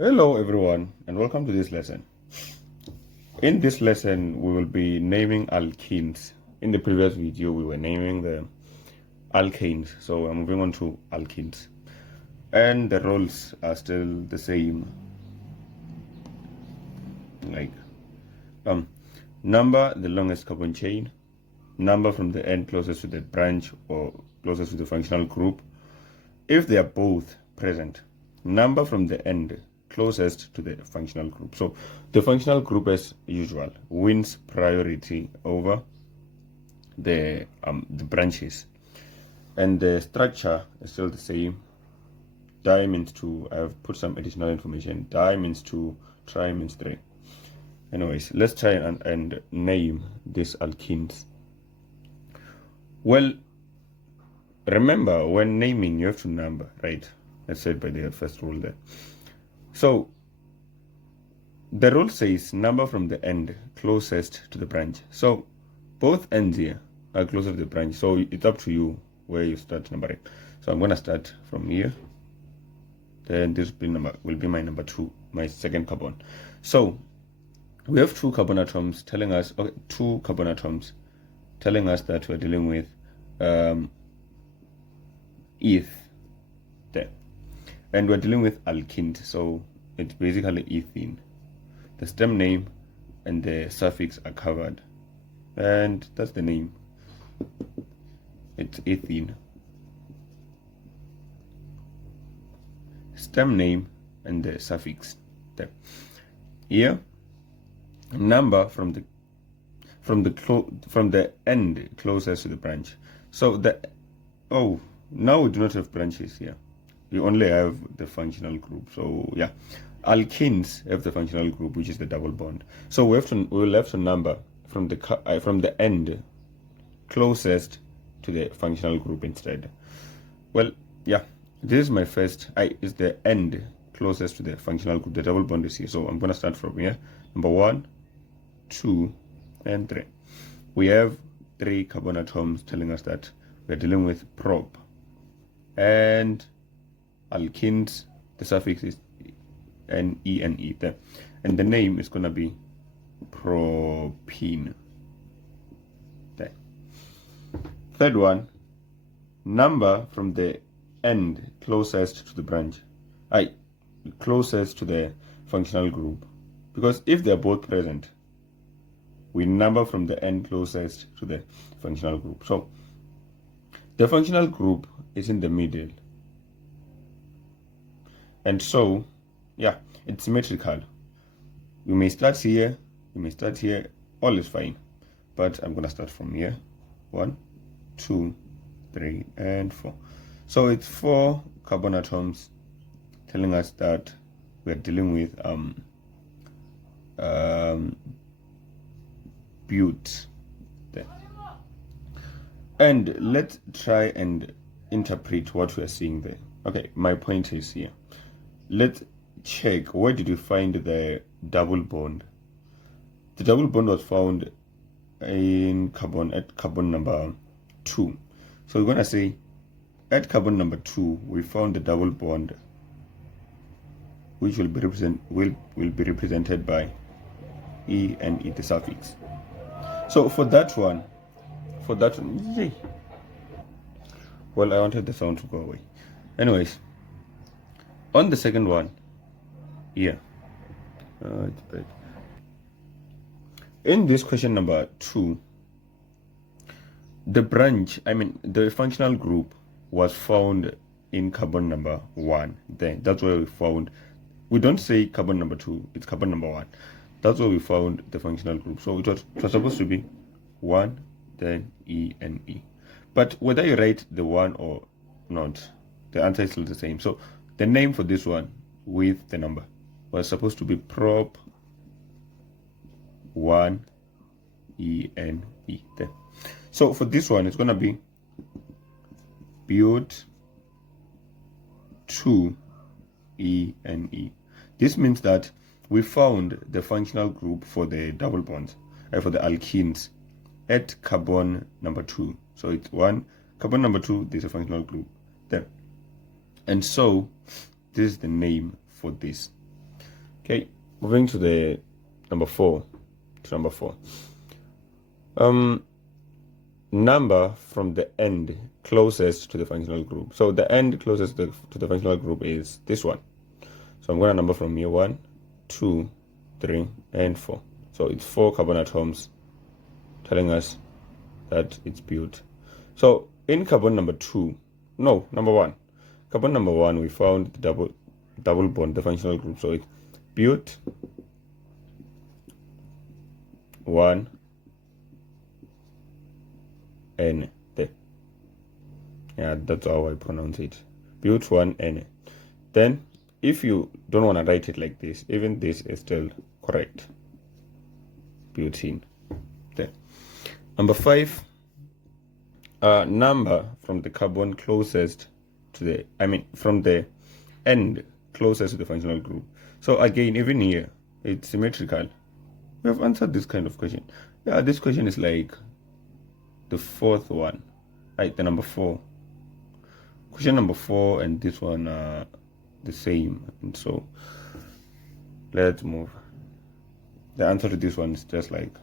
Hello everyone and welcome to this lesson. In this lesson we will be naming alkenes. In the previous video we were naming the alkanes, so I'm moving on to alkenes. And the roles are still the same, like number the longest carbon chain, number from the end closest to the branch or closest to the functional group. If they are both present, number from the end closest to the functional group. So the functional group, as usual, wins priority over the branches, and the structure is still the same. Di means 2. I've put some additional information. Di means 2, tri means 3. Anyways, let's try and name these alkenes. Well, remember, when naming, you have to number, right? That's said by the first rule there. So the rule says number from the end closest to the branch. So both ends here are closer to the branch. So it's up to you where you start numbering. So I'm going to start from here. Then this will be my number 2, my second carbon. So we have 2 carbon atoms telling us, okay, 2 carbon atoms telling us that we're dealing with eth there. And we're dealing with alkenes, so it's basically ethene. The stem name and the suffix are covered, and that's the name. It's ethene. Stem name and the suffix there. Here, number from the end closest to the branch. So now we do not have branches here. We only have the functional group. So yeah, alkenes have the functional group, which is the double bond. So we will have to number from the end closest to the functional group instead. Well, yeah, this is my first. Is the end closest to the functional group. The double bond is here. So I'm gonna start from here. Number 1, 2, and 3. We have 3 carbon atoms telling us that we're dealing with prop. And alkenes, the suffix is N-E there. And the name is going to be propene. There. Third one, number from the end closest to the branch. Closest to the functional group. Because if they're both present, we number from the end closest to the functional group. So the functional group is in the middle. And so, yeah, it's symmetrical. You may start here, you may start here, all is fine. But I'm going to start from here. 1, 2, 3, and 4. So it's 4 carbon atoms telling us that we're dealing with bute there. And let's try and interpret what we're seeing there. Okay, my point is here. Let's check, where did you find the double bond? The double bond was found at carbon number 2. So we're going to say at carbon number 2 we found the double bond, which will be represented by E and E, the suffix. So for that one, yay. Well, I wanted the sound to go away. Anyways, on the second one, here, it's bad. In this question number 2, the functional group was found in carbon number 1. Then that's where we found. We don't say carbon number 2; it's carbon number 1. That's where we found the functional group. So it was supposed to be 1, then E and E. But whether you write the 1 or not, the answer is still the same. So the name for this one with the number was supposed to be prop 1 E and E there. So for this one, it's going to be bute 2 E and E. This means that we found the functional group for the double bonds, for the alkenes, at carbon number 2. So it's 1, carbon number 2, this is a functional group there. And so this is the name for this. Okay, moving to the number 4. Number from the end closest to the functional group. So the end closest to the functional group is this one. So I'm going to number from here 1, 2, 3, and 4. So it's 4 carbon atoms telling us that it's built. So in carbon number 1, carbon number 1, we found the double bond, the functional group. So it's built 1 N. There. Yeah, that's how I pronounce it. Built 1 N. Then if you don't want to write it like this, even this is still correct. Butene. There. Number 5, number from the carbon closest to from the end closest to the functional group. So again, even here, it's symmetrical. We have answered this kind of question. Yeah, this question is like the 4th one, right? The number 4. Question number 4 and this one are the same. And so let's move. The answer to this one is just like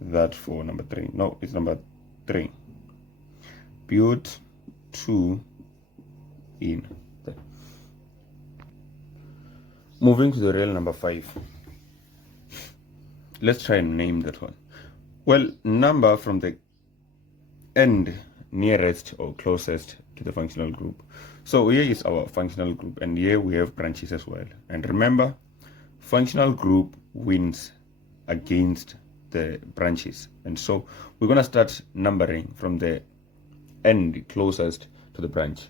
that for number 3. No, it's number 3. Built 2 in. There. Moving to the real number 5. Let's try and name that one. Well, number from the end nearest or closest to the functional group. So here is our functional group, and here we have branches as well. And remember, functional group wins against the branches. And so we're going to start numbering from the end closest to the branch.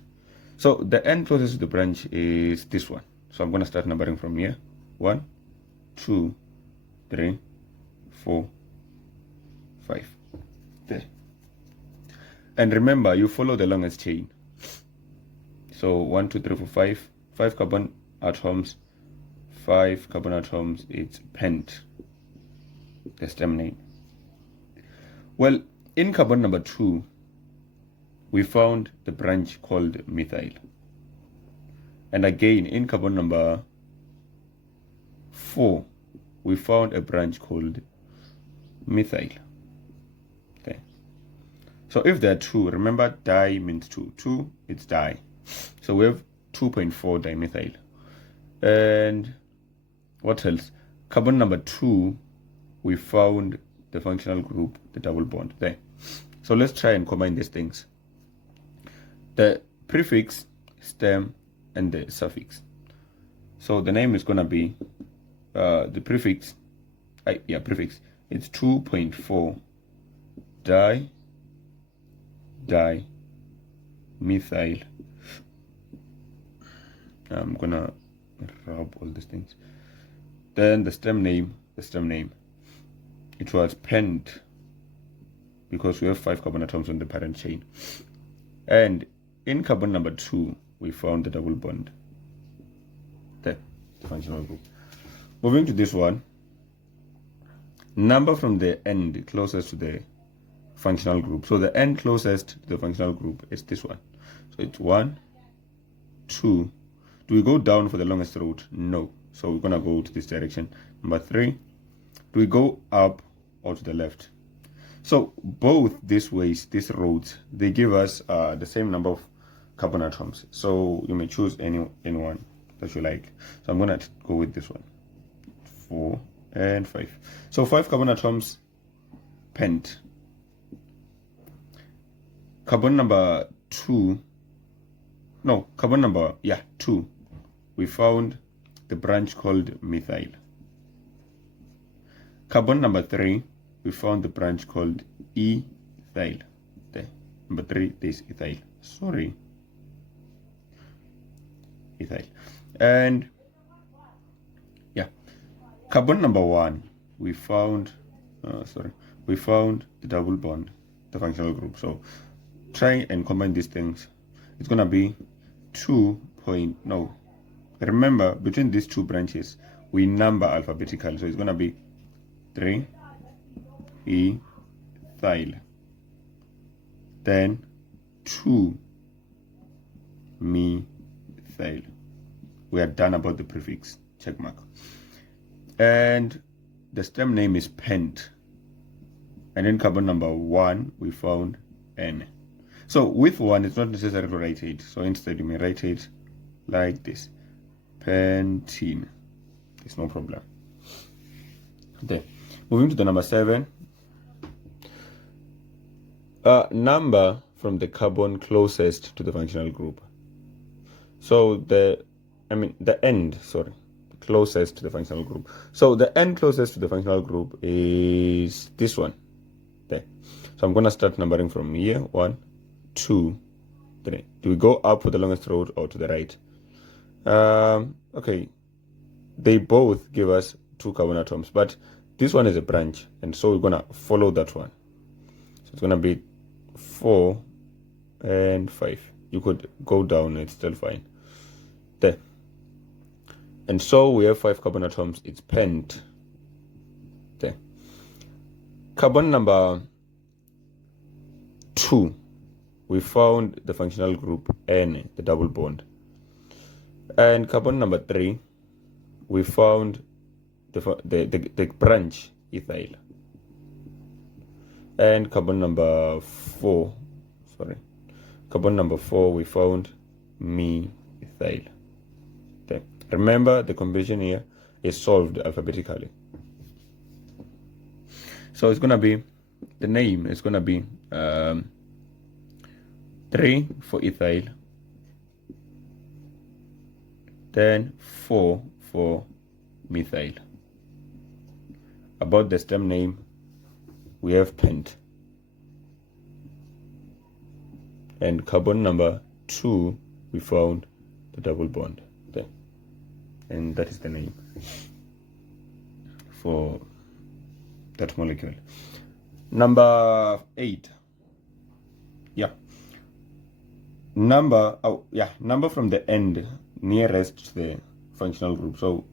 So the end closest to the branch is this one. So I'm going to start numbering from here. 1, 2, 3, 4, 5. There. And remember, you follow the longest chain. So 1, 2, 3, 4, 5. 5 carbon atoms. 5 carbon atoms. It's pent. The stem name. Well, in carbon number 2, we found the branch called methyl. And again, in carbon number 4, we found a branch called methyl. Okay. So if there are 2, remember di means 2. 2, it's di. So we have 2.4 dimethyl. And what else? Carbon number 2, we found the functional group, the double bond there. So let's try and combine these things. The prefix, stem, and the suffix. So the name is going to be the prefix. Prefix. It's 2.4 methyl. I'm gonna rub all these things. Then the stem name, it was pent because we have 5 carbon atoms on the parent chain. And in carbon number 2, we found the double bond. There, the functional group. Moving to this one, number from the end closest to the functional group. So the end closest to the functional group is this one. So it's 1, 2. Do we go down for the longest route? No. So we're gonna go to this direction. Number 3. Do we go up or to the left? So both these ways, these roads, they give us the same number of carbon atoms. So you may choose any one that you like. So I'm gonna go with this one. 4 and 5. So 5 carbon atoms pent. Carbon number 2. No, carbon number 2. We found the branch called methyl. Carbon number 3, we found the branch called ethyl. There. Number 3, there's ethyl. Sorry. Ethyl. And carbon number 1, we found the double bond, the functional group. So try and combine these things. It's gonna be 2. No. Remember, between these 2 branches, we number alphabetical. So it's gonna be 3 ethyl. Then 2 methyl. We are done about the prefix. check mark. And the stem name is pent. And in carbon number 1, we found N. So with 1, it's not necessary to write it. So instead, you may write it like this. Pentene. It's no problem. Okay. Moving to the number 7. Number from the carbon closest to the functional group. So the end, closest to the functional group. So the end closest to the functional group is this one. There. So I'm going to start numbering from here. 1, 2, 3. Do we go up for the longest road or to the right? Okay. They both give us 2 carbon atoms, but this one is a branch, and so we're going to follow that one. So it's going to be 4 and 5. You could go down, it's still fine. There. And so we have 5 carbon atoms. It's pent. There. Carbon number 2, we found the functional group N, the double bond. And carbon number 3, we found the branch ethyl. And carbon number 4, we found methyl. There. Remember, the conversion here is solved alphabetically. So it's going to be, the name is going to be 3 for ethyl, then 4 for methyl. About the stem name, we have pent. And carbon number 2, we found the double bond there. And that is the name for that molecule. Number 8. Number from the end nearest to the functional group. So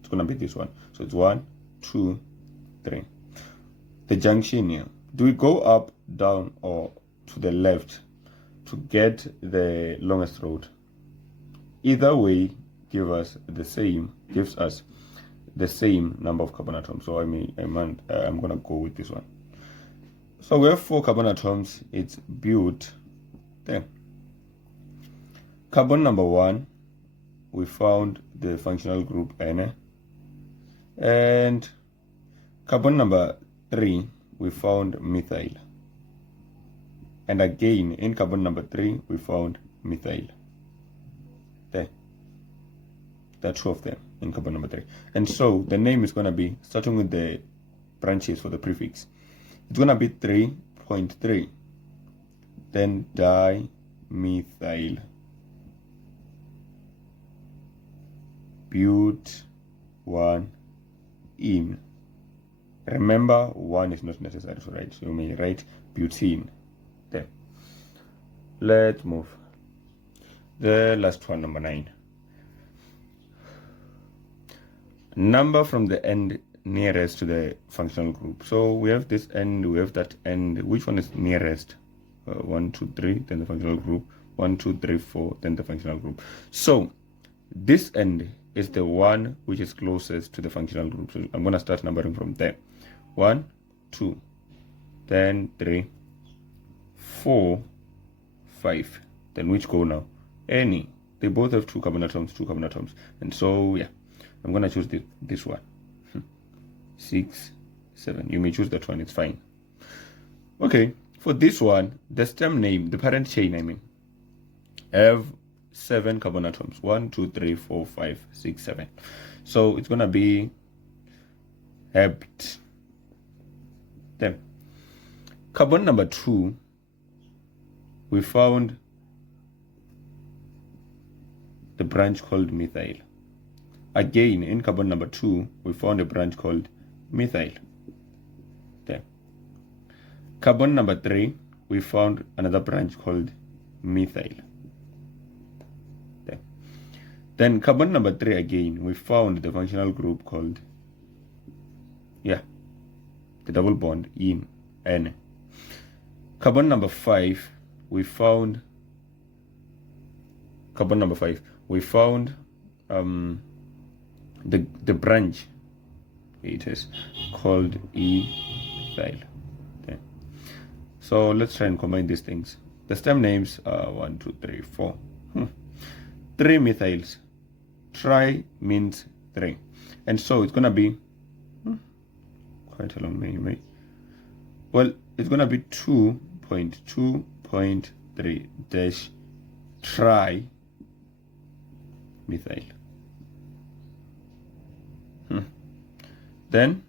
it's going to be this one. So it's 1, 2, 3. The junction here. Do we go up, down, or to the left to get the longest road? Either way gives us the same number of carbon atoms. So I'm gonna go with this one. So we have 4 carbon atoms. It's bute. There. Carbon number 1, we found the functional group N. And carbon number 3, we found methyl. And again, in carbon number 3, we found methyl. There. There are 2 of them in carbon number 3. And so the name is going to be, starting with the branches for the prefix, it's going to be 3.3. Then dimethyl bute 1 in. Remember, 1 is not necessary to write, so you may write butene. There. Let's move. The last one, number 9. Number from the end nearest to the functional group. So we have this end, we have that end. Which one is nearest? 1, 2, 3, then the functional group. 1, 2, 3, 4, then the functional group. So this end is the one which is closest to the functional group. So I'm going to start numbering from there. 1, 2, then 3, 4, 5. Then which go now? Any. They both have 2 carbon atoms, 2 carbon atoms. And so, yeah, I'm going to choose this one. 6, 7. You may choose that one, it's fine. Okay, for this one, the stem name, the parent chain, have 7 carbon atoms. 1, 2, 3, 4, 5, 6, 7. So it's going to be hept. Then, carbon number 2, we found the branch called methyl. Again, in carbon number 2, we found a branch called methyl. There. Carbon number 3, we found another branch called methyl. There. Then carbon number 3 again, we found the functional group called, the double bond in N. Carbon number 5, we found the branch, it is called ethyl. Okay. So let's try and combine these things. The stem names are 1, 2, 3, 4. 3 methyls. Tri means 3. And so it's going to be quite a long name, right? Well, it's going to be 2.2.3 dash tri methyl. Then,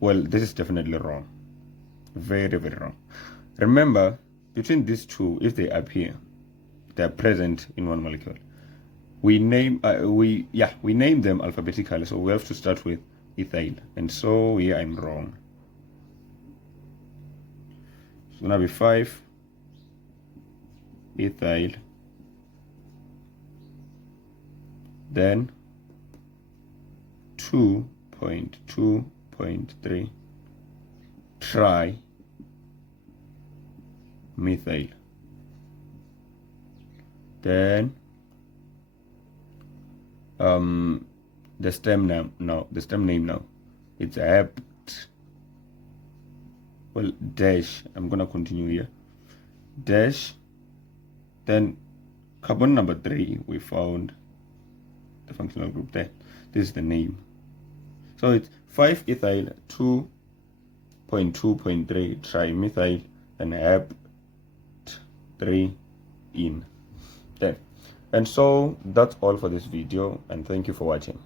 well, this is definitely wrong. Very, very wrong. Remember, between these two, if they appear, they are present in one molecule. We name them alphabetically, so we have to start with ethyl, and so here I'm wrong. It's gonna be 5 ethyl, then 2.2.3 tri methyl, then the stem name now it's apt, well, dash, I'm gonna continue here, dash, then carbon number 3, we found the functional group there. This is the name. So it's 5 ethyl 2.2.3 trimethyl and apt 3 in there. And so that's all for this video, and thank you for watching.